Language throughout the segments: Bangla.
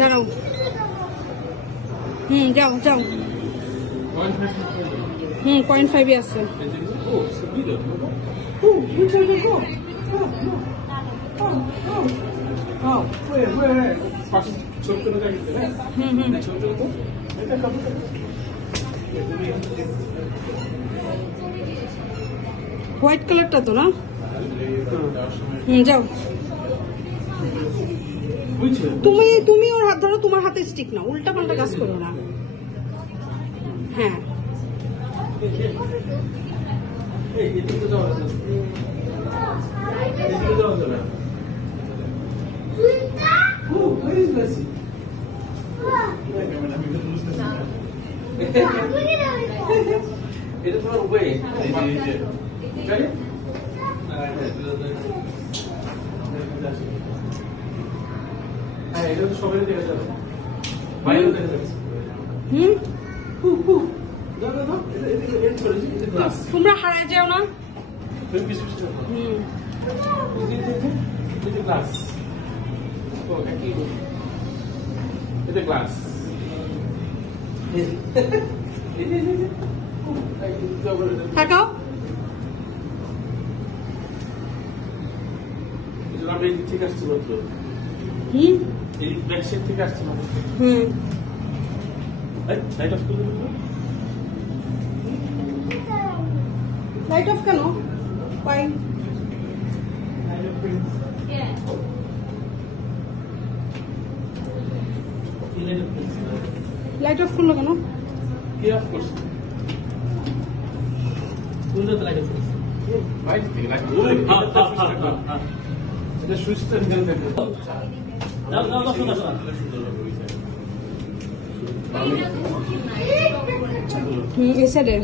দাঁড়াও। যাও যাও। 0.5 আছে। হোয়াইট কালারটা তো না? যাও। তুমি ওর হাত ধরো, তোমার হাতে স্টিক না, উল্টা পাল্টা কাজ করো না। হ্যাঁ এটা তোমার উপায় এটা তো সবাই দেখা যাবে, বাইরেও দেখা যাচ্ছে। তোমরা হারায় যাও না। গ্লাস থাকাও। আমরা এদিক থেকে আসছি মাত্র, এদিক ব্যাক সাইড থেকে আসছি মাত্র। লাইট অফ করে দিল। লাইট অফ কেন? লাইট অফ করলো কেন? কে অফ করছে? কোনটা লাইট অফ করছে? বাইরে থেকে লাইট। এটা সুইচটা নিয়ে দেখো। দাও দাও দাও দাও। এই সাইডে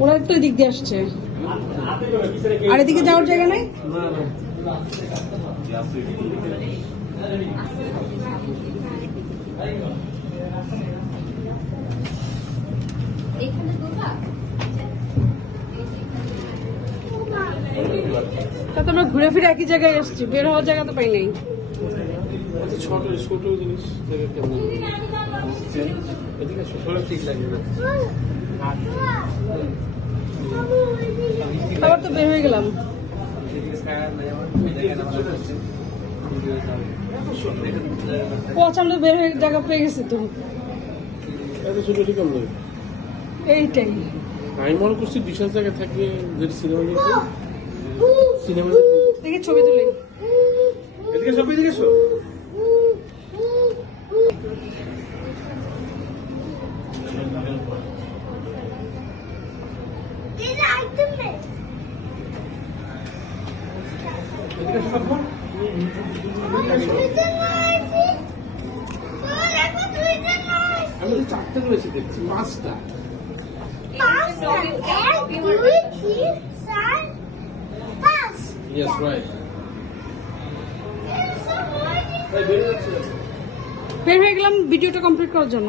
ওরা তো এদিক দিয়ে আসছে, আর এদিকে যাওয়ার জায়গা নাই। তা তো আমরা ঘুরে ফিরে একই জায়গায় এসছি, বের হওয়ার জায়গা তো পাই নাই। ছোট ছোট জিনিস ঠিক লাগে না। আবার তো বের হয়ে গেলাম। পছন্দ বের হয়ে জায়গা পেয়ে গেছে তো। এইটাই আমি মনে করছি বিশাল জায়গা থাকবে, সিনেমা দেখি ছবি তুলে। এদিকে সব এদিকে এসো। আমি তো 4টা করেছি, দেখছি 5টা। Yes, right. বের হয়ে গেলাম ভিডিওটা কমপ্লিট করার জন্য।